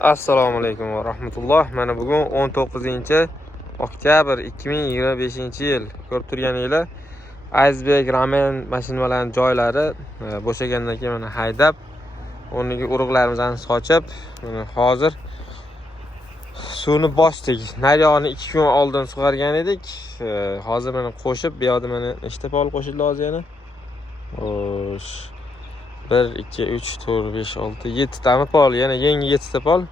Assalomu alaykum va rahmatulloh. Mana bugun 19-oktyabr 2025-yil. Ko'rib turganingiz Iceberg ramen mashinalarining joylari bo'shagandan keyin mana haydab, o'rniga urug'larimizni sochib, mana hozir suvni bosdik. Naryog'ini 2 kun oldin sug'argan edik. Hozir mana qo'shib, bu yerda mana nechta pol qo'shildi hozir yana? 1, 2, 3, 4, 5, 6, 7 ta pol, yana yangi 7 ta pol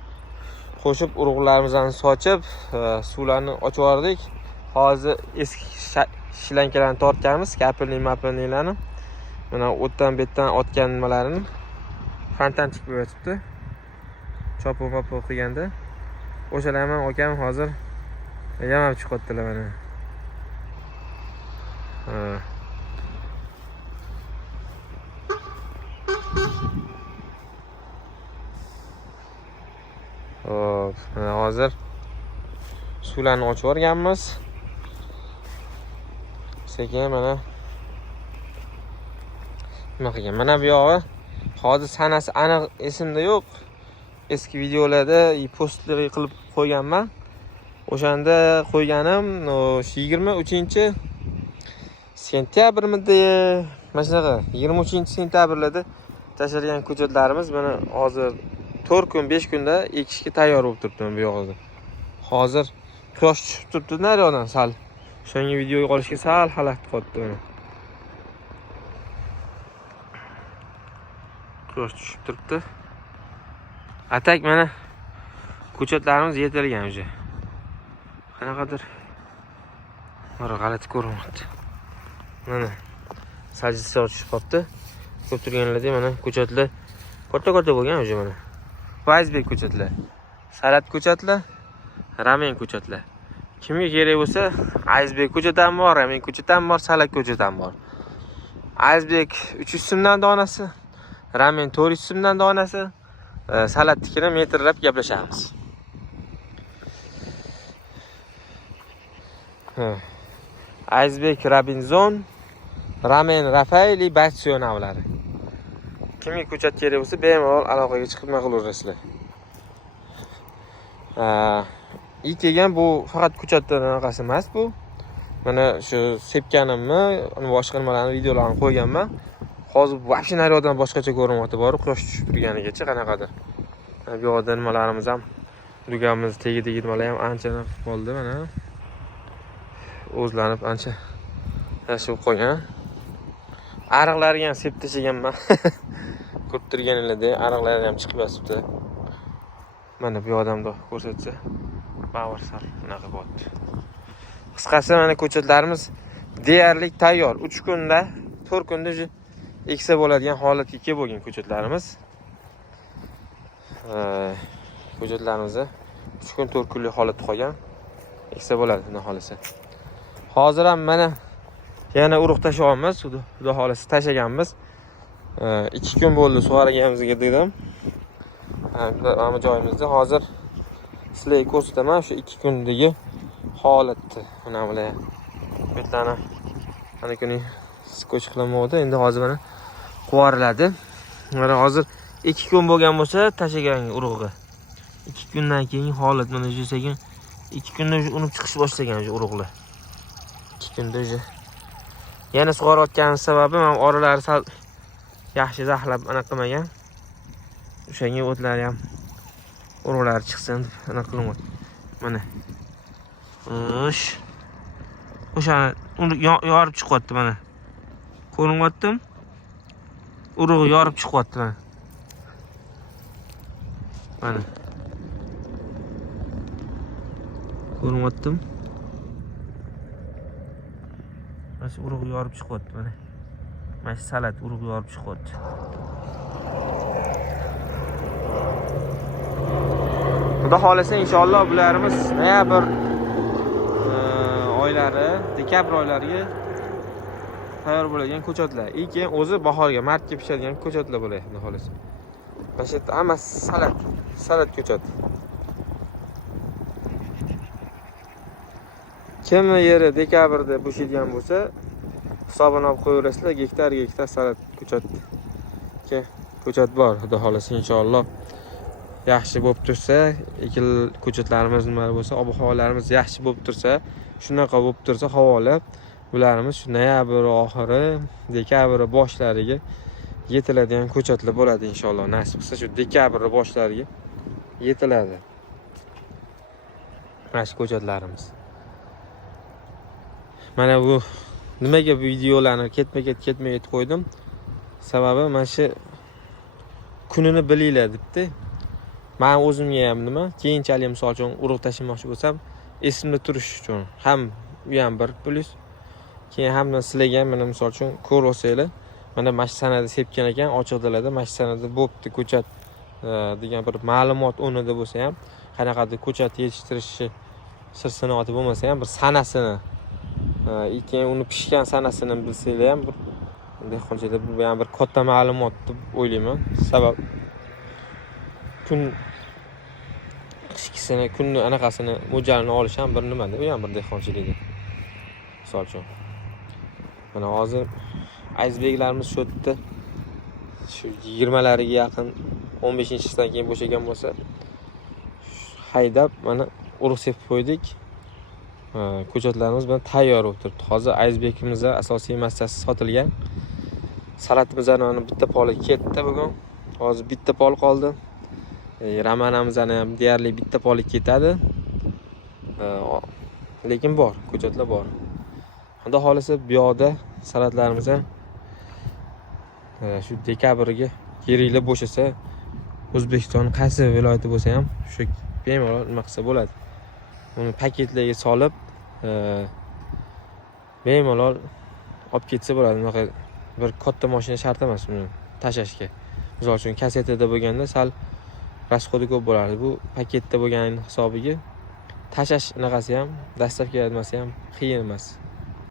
qo'shib urug'larimizni sochib, suvlarni ochib yubordik. Hozir eski shlankalarni tortganmiz, kapilni-mapilnilarni. Mana o'tdan betdan otgan nimalarini fantan chiqib yotibdi. Chopuv-mapuv qilganda o'shalarni ham akam hozir yamab chiqyaptilar mana. Hozir suvlarni ochib yuborganmiz. Sekin mana nima qilgan? Mana bu yog'i hozir sanasi aniq esimda yo'q. Eski videolarda postlar qilib qo'yganman. O'shanda qo'yganim 23-sentyabrmidi? Mana shunaqa 23-sentyabrlarda tashlagan ko'chatlarimiz mana hozir 4 kun 5 kunda ekishga tayyor bo'lib turibdi bu yog'ida. Hozir quyosh tushib turibdi naryoqdan sal. O'shanga video olishga sal xalaqit qotdi mana. Quyosh tushib turibdi. Atak mana ko'chatlarimiz yetilgan o'sha. Qanaqadir mana g'alati ko'rinyapti. Mana sajjisi tushib qopti. Ko'p turganlarda mana ko'chatlar katta bo'lgan o'sha mana. Iceberg ko'chatlar, salat ko'chatlar, ramen ko'chatlar. Kimga kerak bo'lsa, Iceberg ko'chat ham bor, ramen ko'chat ham bor, salat ko'chat ham bor. Iceberg 300 so'mdan donasi, ramen 400 so'mdan donasi, salatnikini metrlab gaplashamiz. Iceberg Robinson, ramen Rafaeli Batsiyonavlari. Kimga ko'chat kerak bo'lsa, bemalol aloqaga chiqib qilaverasizlar. Kelgan bu faqat ko'chatdan anaqasi emas bu. Mana shu sepganimni, boshqa nimalarni videolarini qo'yganman. Hozir vaqti naryoqdan boshqacha ko'rinyapti, bor quyosh tushib turganigacha qanaqadir. Bu yoqda nimalarimiz ham dugamimiz tegidagi nimalar ham ancha bo'ldi mana. O'zlanib ancha yashib qo'ygan. Ariqlarga ham sepib tashlaganman. Ko'rib turganingizda ariqlar ham chiqib yotibdi. Mana bu odamda ko'rsatsa, bavarsal bunaqa bo'ldi. Qisqasi mana ko'chatlarimiz deyarli tayyor. 3 kunda, 4 kunda eksa bo'ladigan holatga kelib bo'lgan ko'chatlarimiz. Ko'chatlarimizni 3 kun 4 kunlik holatda qolgan. Eksa bo'ladi, xudo xolasa. Hozir ham mana yana urug' tashlayapmiz, xudo xolasa tashlaganmiz. 2 kun bo'ldi sug'organimizga dedim. Mana joyimizda hozir sizlarga ko'rsataman shu 2 kundagi holatni. Mana bular. Betlarni ana kuni skoch qilinmoqda. Endi hozir mana qo'variladi. Mana hozir 2 kun bo'lgan bo'lsa tashlagan urug'i. 2 kundan keyin holat mana shu sekin 2 kunda unib chiqish boshlagan shu urug'lar. 2 kunda yana sug'orayotgan sababi men oralari sal yaxshi zaxlab anaqa qilmagan. O'shanga o'tlar ham urug'lar chiqsin deb anaqa qilyapti. Mana. O'shani yorib chiqyapti mana. Ko'rinyaptimi? Urug' yorib chiqyapti mana. Mana. Ko'rinyaptimi? Mana shu urug' yorib chiqyapti mana. Mana shu salat urug' yorib chiqyapti. Xudo xolasa inshaalloh bularimiz noyabr oylari, dekabr oylariga tayyor bo'ladigan ko'chatlar. Keyin o'zi bahorga, martga pishadigan ko'chatlar bo'ladi, xudo xolasa. Mana shu yerda hammasi salat ko'chat. Kim yeri dekabrda bo'shaydigan bo'lsa, hisobini olib qo'yaverasizlar, gektar salat ko'chat bor, xudo xolasa inshaalloh. yaxshi bo'lib tursa, ko'chatlarimiz nima bo'lsa, ob-havolarimiz yaxshi bo'lib tursa, shunaqa bo'lib tursa havolab bularimiz shu noyabr oxiri, dekabr boshlariga yetiladigan ko'chatlar bo'ladi inshaalloh. Nasib qilsa shu dekabr boshlariga yetiladi. Mana shu ko'chatlarimiz. Mana bu nimaga videolarni ketma-ket qo'ydim? Sababi mana shu kunini bilinglar debdi. Men o'zimga ham nima, keyinchalik misol uchun urug' tashlamoqchi bo'lsam, esimda turish uchun ham u ham bir plyus. Keyin hamma sizlarga mana misol uchun ko'rib olsanglar, mana mana shu sanada sepgan ekan, ochiq dalada mana shu sanada bo'pti ko'chat degan bir ma'lumot o'rnida bo'lsa ham, qanaqadir ko'chat yetishtirishni sir sinoati bo'lmasa ham bir sanasini, keyin uni pishgan sanasini bilsanglar ham bir dehqonchilikda bu ham bir katta ma'lumot deb o'ylayman. Sabab kun qishkisini, kunni anaqasini mo'ljalini olish ham bir nimada, u ham bir dehqonchilikda. Misol uchun. Mana hozir aysberglarimiz shu yerda shu 20lariga yaqin 15-sidan keyin bo'shagan bo'lsa, haydab mana urug' sepib qo'ydik. Ko'chatlarimiz bilan tayyor bo'lib turibdi. Hozir aysbergimizda asosiy massasi sotilgan. Salatimizdan bitta poli ketdi bugun. Hozir bitta pol qoldi. Ramanamizdan ham deyarli bitta poli ketadi. Lekin bor, ko'chatlar bor. Xudo xolisa bu yoqda salatlarimiz ham shu dekabrga yeringlar bo'shasa, O'zbekiston qaysi viloyati bo'lsa ham shu bemalol nima qilsa bo'ladi. Uni paketlarga solib, bemalol olib ketsa bo'ladi. Unaqa bir katta mashina shart emas uni tashashga. Misol uchun kasetada bo'lganda sal rasxodi ko'p bo'lardi. Bu paketda bo'lgan hisobiga tashash anaqasi ham, dastlabki admasi ham qiyin emas.